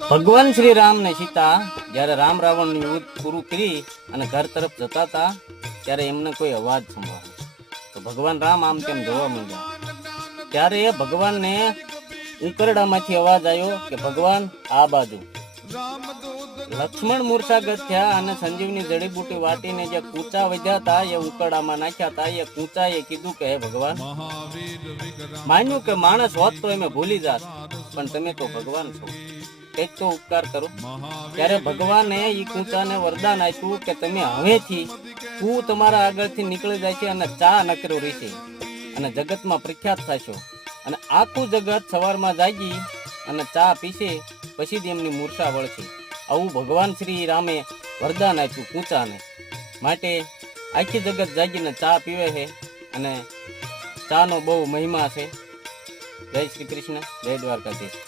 ભગવાન શ્રી રામ ને સીતા જ્યારે રામ રાવણ ની યુદ્ધ પૂરું કરી અને ઘર તરફ જતા હતા ત્યારે એમને કોઈ અવાજ સંભળાયો. તો ભગવાન રામ આમ તેમ જોવા માંડ્યા. ત્યારે ભગવાનને ઉકરડામાંથી અવાજ આવ્યો કે ભગવાન આ બાજુ. લક્ષ્મણ મૂર્છાગત થયા અને સંજીવની જડીબુટી વાટીને જે કૂચા વધ્યા હતા એ ઉકરડામાં નાખ્યા હતા. એ કૂચાએ કીધું કે હે ભગવાન, માન્યું કે માણસ હોત તો એમે ભૂલી જાત, પણ તમે તો ભગવાન છો, કંઈક તો ઉપકાર કરો. ત્યારે ભગવાને ઈ કૂચાને વરદાન આપ્યું કે તમે હવેથી હું તમારા આગળથી નીકળી જાય છે અને ચા નકરો રહેશે અને જગતમાં પ્રખ્યાત થશો અને આખું જગત સવારમાં જાગી અને ચા પીશે પછી જ એમની મૂર્છા વળશે. આવું ભગવાન શ્રી રામે વરદાન આપ્યું કૂચાને. માટે આખી જગત જાગીને ચા પીવે છે અને ચાનો બહુ મહિમા છે. જય શ્રી કૃષ્ણ, જય દ્વારકાધીશ.